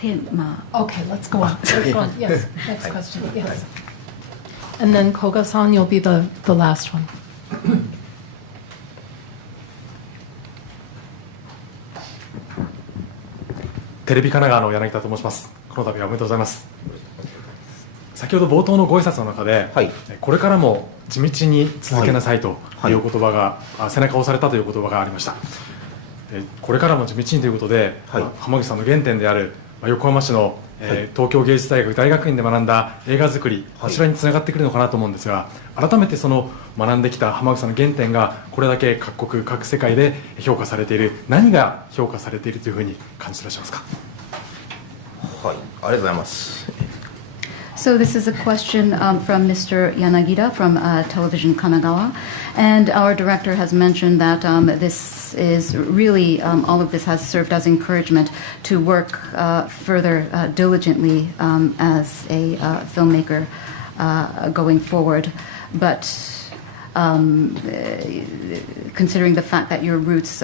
Okay, let's go on. Yes, next question. Yes. And then Koga-san, you'll be the last one. テレビ神奈川の柳田と申します。この度はおめでとうございます。先ほど冒頭のご挨拶の中で、これからも地道に続けなさいという言葉が、背中を押されたという言葉がありました。これからも地道にということで、濱口さんの原点である横浜市の、東京芸術大学大学院で学んだ映画作り、こちらにつながってくるのかなと思うんですが、改めてその学んできた濱口さんの原点がこれだけ各国各世界で評価されている、何が評価されているというふうに感じていらっしゃいますか。はい、ありがとうございます。So this is a question from Mr. Yanagida from Television Kanagawa, and our director has mentioned that this is really, all of this has served as encouragement to work further diligently as a filmmaker going forward. But considering the fact that your roots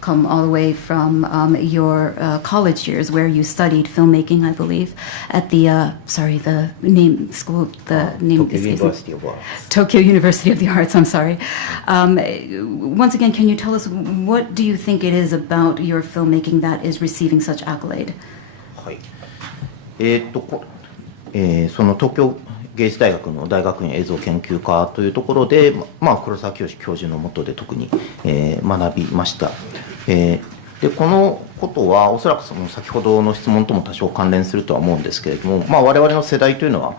come all the way from your college years, where you studied filmmaking, I believe, at the the name school, the name Tokyo University of Arts. Tokyo University of the Arts. I'm sorry. Once again, can you tell us what do you think it is about your filmmaking that is receiving such accolade? はい。その東京芸術大学の大学院映像研究科というところで、黒澤清教授の下で特に、学びました。でこのことはおそらくその先ほどの質問とも多少関連するとは思うんですけれども、我々の世代というのは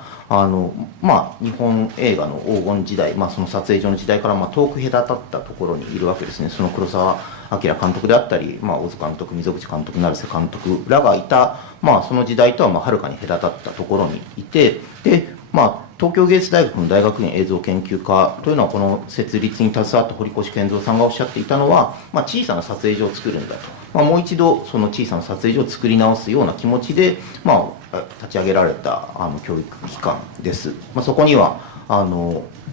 日本映画の黄金時代、その撮影所の時代から遠く隔たったところにいるわけですね。その黒澤明監督であったり、小津監督、溝口監督、成瀬監督らがいた、その時代とははるかに隔たったところにいて、で東京芸術大学の大学院映像研究科というのはこの設立に携わった堀越健三さんがおっしゃっていたのは、小さな撮影所を作るんだと、もう一度その小さな撮影所を作り直すような気持ちで、立ち上げられた教育機関です。そこには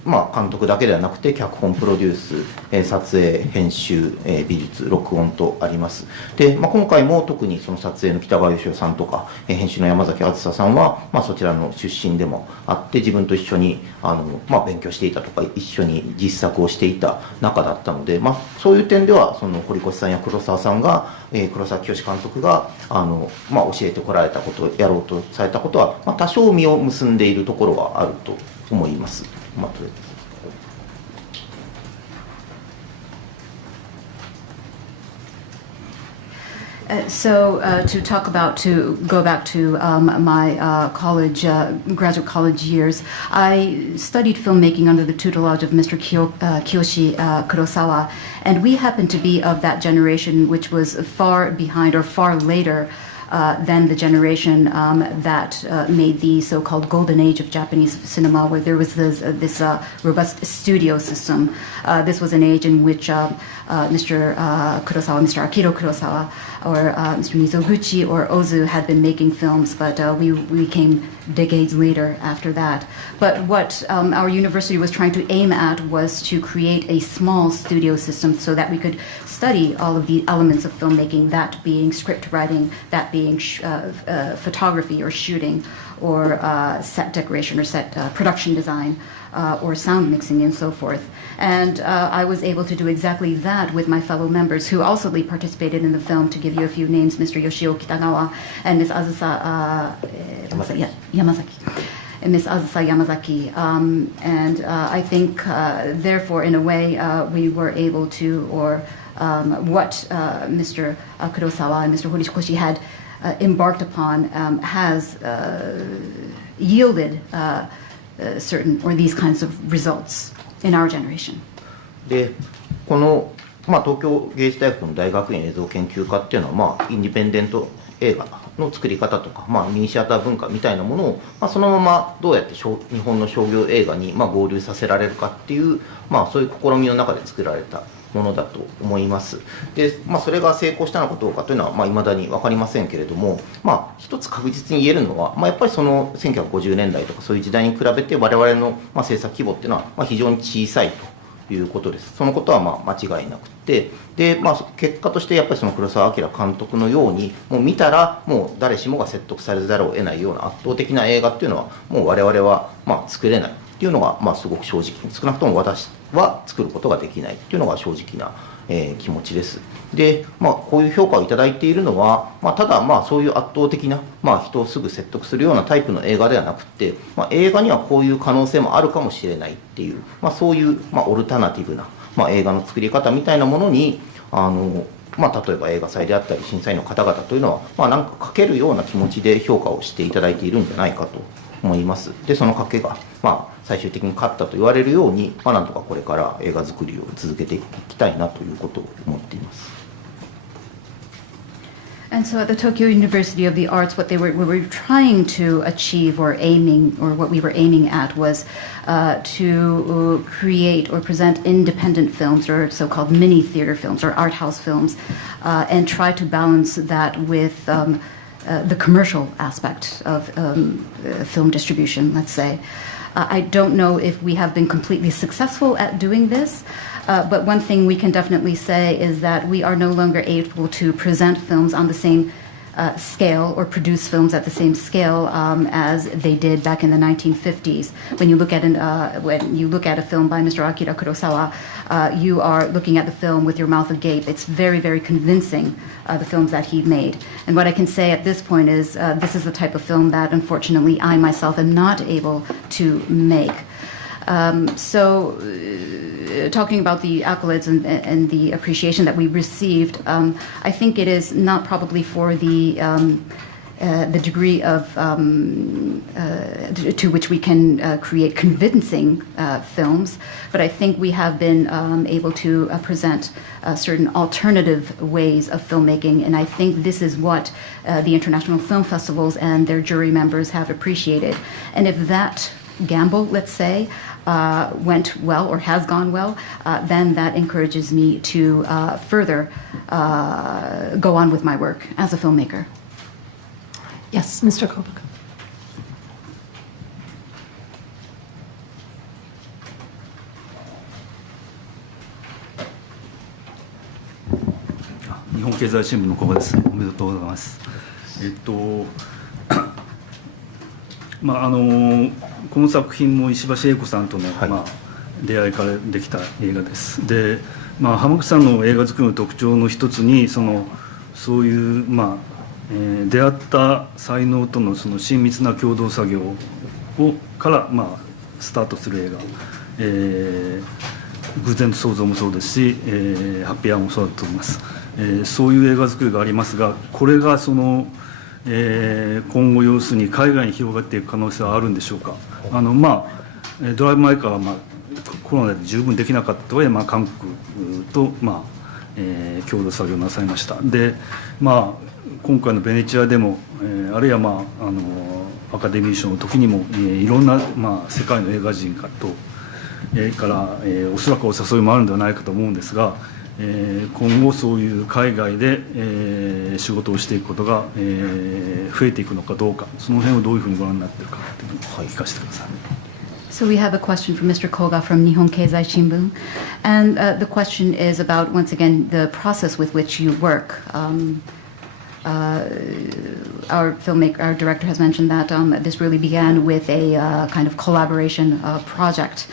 監督だけではなくて脚本プロデュース、撮影編集、美術録音とあります。で、今回も特にその撮影の北川義雄さんとか、編集の山崎梓さんは、そちらの出身でもあって自分と一緒に勉強していたとか一緒に実作をしていた仲だったので、そういう点ではその堀越さんや黒澤さんが、黒澤清監督が教えてこられたことやろうとされたことは、多少実を結んでいるところはあると思います。To go back to my graduate college years, I studied filmmaking under the tutelage of Mr. Kiyoshi Kurosawa, and we happened to be of that generation which was far behind or far later than the generation that made the so-called golden age of Japanese cinema, where there was this robust studio system. This was an age in which Mr. Kurosawa, Mr. Akira Kurosawa, or Mr. Mizoguchi or Ozu had been making films, but we came decades later after that. But what our university was trying to aim at was to create a small studio system so that we could study all of the elements of filmmaking, that being script writing, that being photography or shooting, or set decoration or set production design, or sound mixing and so forth. And I was able to do exactly that with my fellow members who also participated in the film. To give you a few names, Mr. Yoshio Kitagawa and Ms. Azusa Yamazaki. Ms. Azusa Yamazaki. And I think, therefore, in a way, we were able to, or what Mr. Kurosawa and Mr. Horikoshi had embarked upon has yielded certain or these kinds of results in our generation. で、この東京芸術大学の大学院映像研究科っていうのはインディペンデント映画の作り方とかミニシアター文化みたいなものをそのままどうやって日本の商業映画に合流させられるかっていうそういう試みの中で作られたものだと思います。で、それが成功したのかどうかというのは未だに分かりませんけれども、一つ確実に言えるのは、やっぱりその1950年代とかそういう時代に比べて我々の制作規模っていうのは非常に小さいということです。そのことは間違いなくて、で、結果としてやっぱりその黒澤明監督のようにもう見たらもう誰しもが説得されざるを得ないような圧倒的な映画っていうのはもう我々は作れないっていうのがすごく正直、少なくとも私は作ることができないっていうのが正直な気持ちです。で、こういう評価をいただいているのは、ただそういう圧倒的な、人をすぐ説得するようなタイプの映画ではなくて、映画にはこういう可能性もあるかもしれないっていう、そういう、オルタナティブな、映画の作り方みたいなものに例えば映画祭であったり審査員の方々というのは、なんかかけるような気持ちで評価をしていただいているんじゃないかと思います。で、その賭けが、最終的に勝ったと言われるように、なんとかこれから映画作りを続けていきたいなということを思っています。And so at the Tokyo University of the Arts, we were trying to achieve or what we were aiming at was to create or present independent films or so-called mini theater films or art house films and try to balance that with the commercial aspect of film distribution, let's say. I don't know if we have been completely successful at doing this, but one thing we can definitely say is that we are no longer able to present films on the same scale or produce films at the same scale as they did back in the 1950s. When you look at a film by Mr. Akira Kurosawa, you are looking at the film with your mouth agape. It's very, very convincing, the films that he made. And what I can say at this point is this is the type of film that unfortunately I myself am not able to make. Talking about the accolades and the appreciation that we received, I think it is not probably for the degree of to which we can create convincing films, but I think we have been able to present certain alternative ways of filmmaking, and I think this is what the international film festivals and their jury members have appreciated. And if that gamble, let's say, went well or has gone well, then that encourages me to further go on with my work as a filmmaker. Yes, Mr. Kobuk. 日本経済新聞の古賀です。おめでとうございます。この作品も石橋英子さんとの、出会いからできた映画です。で、濱口さんの映画作りの特徴の一つにそういう、出会った才能とのその親密な共同作業から、スタートする映画、偶然と想像もそうですし、ハッピーアワーもそうだと思います。そういう映画作りがありますが、これが今後要するに海外に広がっていく可能性はあるんでしょうか。ドライブ・マイ・カーは、コロナで十分できなかったとはいえ、韓国と、共同作業なさいました。で、今回のベネチアでも、あるいは、アカデミー賞の時にも、いろんな、世界の映画人から、おそらくお誘いもあるんではないかと思うんですが、今後そういう海外で、仕事をしていくことが、増えていくのかどうか、その辺をどういうふうにご覧になっているかというのを聞かせてください。So we have a question from Mr. Koga from Nihon Keizai Shimbun, and the question is about, once again, the process with which you work. Our director has mentioned that this really began with a kind of collaboration project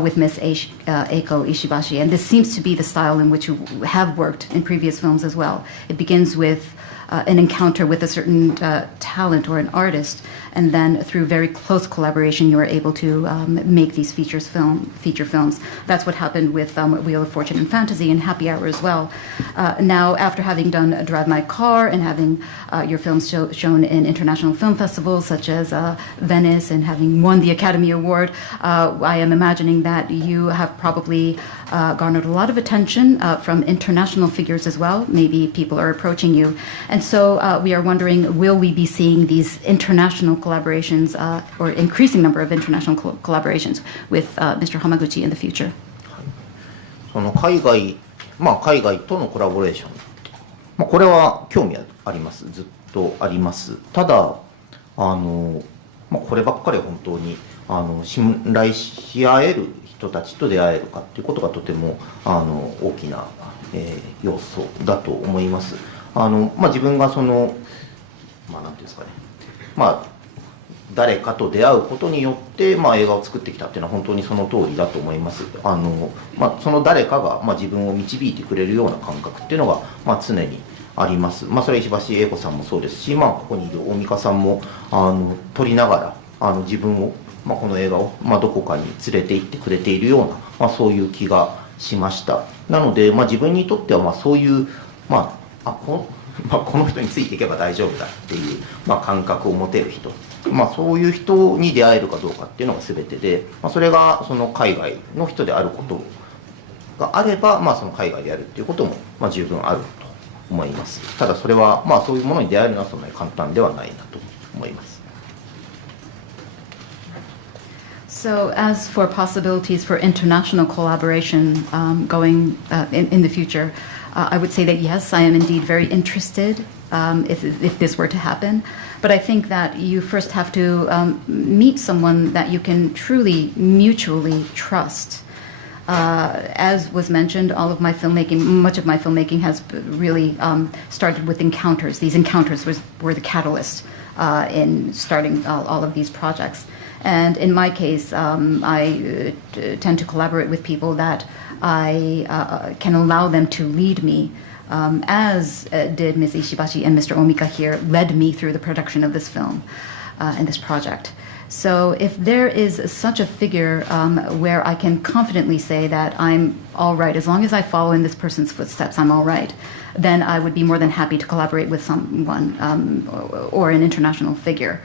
with Miss Eiko Ishibashi, and this seems to be the style in which you have worked in previous films as well. It begins with an encounter with a certain talent or an artist, and then through very close collaboration you are able to make these feature films. That's what happened with Wheel of Fortune and Fantasy and Happy Hour as well. Now, after having done Drive My Car and having your films shown in international film festivals such as Venice and having won the Academy Award, I am imagining that you have probably garnered a lot of attention from international figures as well. Maybe people are approaching you. And so we are wondering, will we be seeing these international collaborations or increasing number of international collaborations with Mr. Hamaguchi in the future? その海外とのコラボレーション、これは興味あります。ずっとあります。ただこればっかりは本当に信頼し合える人たちと出会えるかっていうことがとても大きな、要素だと思います。自分がなんていうんですかね、誰かと出会うことによって、映画を作ってきたっていうのは本当にその通りだと思います。その誰かが、自分を導いてくれるような感覚っていうのが、常にあります。それは石橋英子さんもそうですし、ここにいる大美香さんも撮りながら自分を、この映画を、どこかに連れて行ってくれているような、そういう気がしました。なので、自分にとっては、そういう、この人についていけば大丈夫だっていう、感覚を持てる人、そういう人に出会えるかどうかっていうのが全てで、それがその海外の人であることがあれば、その海外でやるっていうことも、十分あると思います。ただそれは、そういうものに出会えるのはそんなに簡単ではないなと思います。So as for possibilities for international collaboration going in the future, I would say that yes, I am indeed very interested if this were to happen. But I think that you first have to meet someone that you can truly mutually trust. As was mentioned, much of my filmmaking has really started with encounters. These encounters were the catalyst in starting all of these projects. And in my case, I tend to collaborate with people that I can allow them to lead me, as did Ms. Ishibashi and Mr. Omika here led me through the production of this film and this project. So if there is such a figure where I can confidently say that I'm all right, as long as I follow in this person's footsteps, I'm all right, then I would be more than happy to collaborate with someone or an international figure.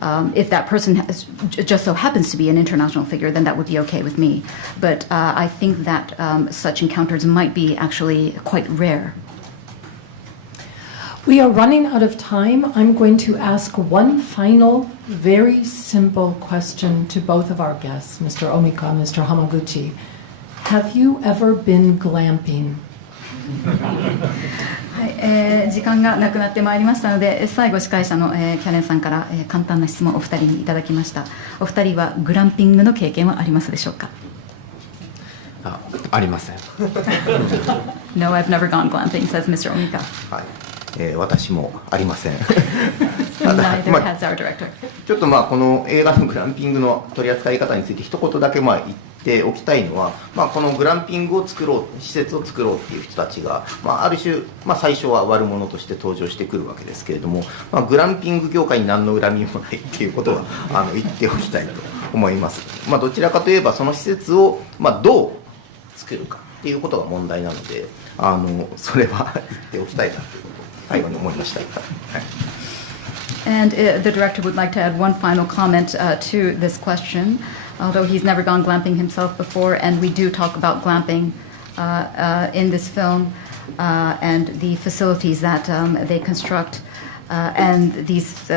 If that person just so happens to be an international figure, then that would be okay with me. But I think that such encounters might be actually quite rare. We are running out of time. I'm going to ask one final, very simple question to both of our guests, Mr. Omika and Mr. Hamaguchi. Have you ever been glamping? はい、時間がなくなってまいりましたので、最後司会者の、キャレンさんから、簡単な質問をお二人にいただきました。お二人はグランピングの経験はありますでしょうか。ありません。No, I've never gone glamping, says Mr. Omika. はい、私もありません。 Neither has our director. ちょっとこの映画のグランピングの取り扱い方について一言だけ言っておきたいのは、このグランピングを作ろう、施設を作ろうっていう人たちが、ある種、最初は悪者として登場してくるわけですけれども、グランピング業界に何の恨みもないっていうことは言っておきたいと思います。どちらかといえばその施設をどう作るかっていうことが問題なので、それは言っておきたいなということを最後に思いました。はい。And the director would like to add one final comment to this question, although he's never gone glamping himself before, and we do talk about glamping in this film and the facilities that they construct, and these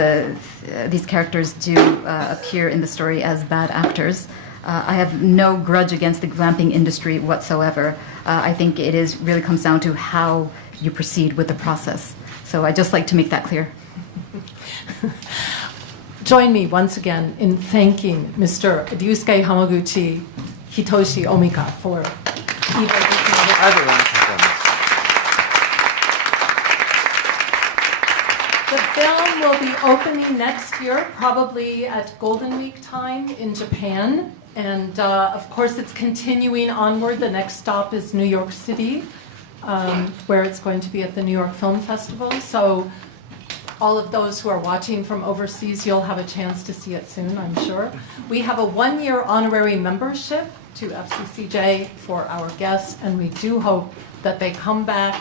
characters do appear in the story as bad actors. I have no grudge against the glamping industry whatsoever. I think it really comes down to how you proceed with the process. So I'd just like to make that clear. Join me once again in thanking Mr. Ryusuke Hamaguchi Hitoshi Omika for The film will be opening next year, probably at Golden Week time in Japan. And of course, it's continuing onward. The next stop is New York City, where it's going to be at the New York Film Festival. So all of those who are watching from overseas, you'll have a chance to see it soon, I'm sure. We have a one-year honorary membership to FCCJ for our guests, and we do hope that they come back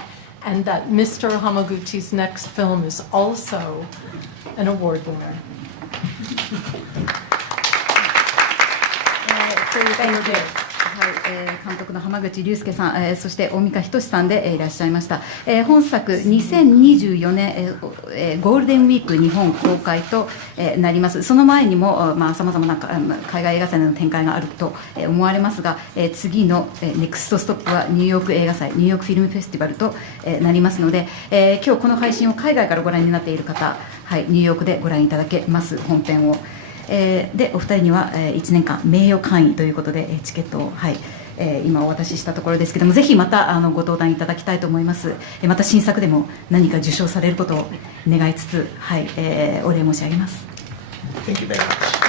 and that Mr. Hamaguchi's next film is also an award winner. Thank you. 監督の濱口竜介さん、そして大美賀均さんでいらっしゃいました。本作2024年、ゴールデンウィーク日本公開となります。その前にもさまざまな海外映画祭の展開があると思われますが、次のネクストストップはニューヨーク映画祭、ニューヨークフィルムフェスティバルとなりますので、今日この配信を海外からご覧になっている方、ニューヨークでご覧いただけます本編を。でお二人には1年間名誉会員ということでチケットを、今お渡ししたところですけども、ぜひまたご登壇いただきたいと思います。また新作でも何か受賞されることを願いつつ、お礼申し上げます。Thank you very much.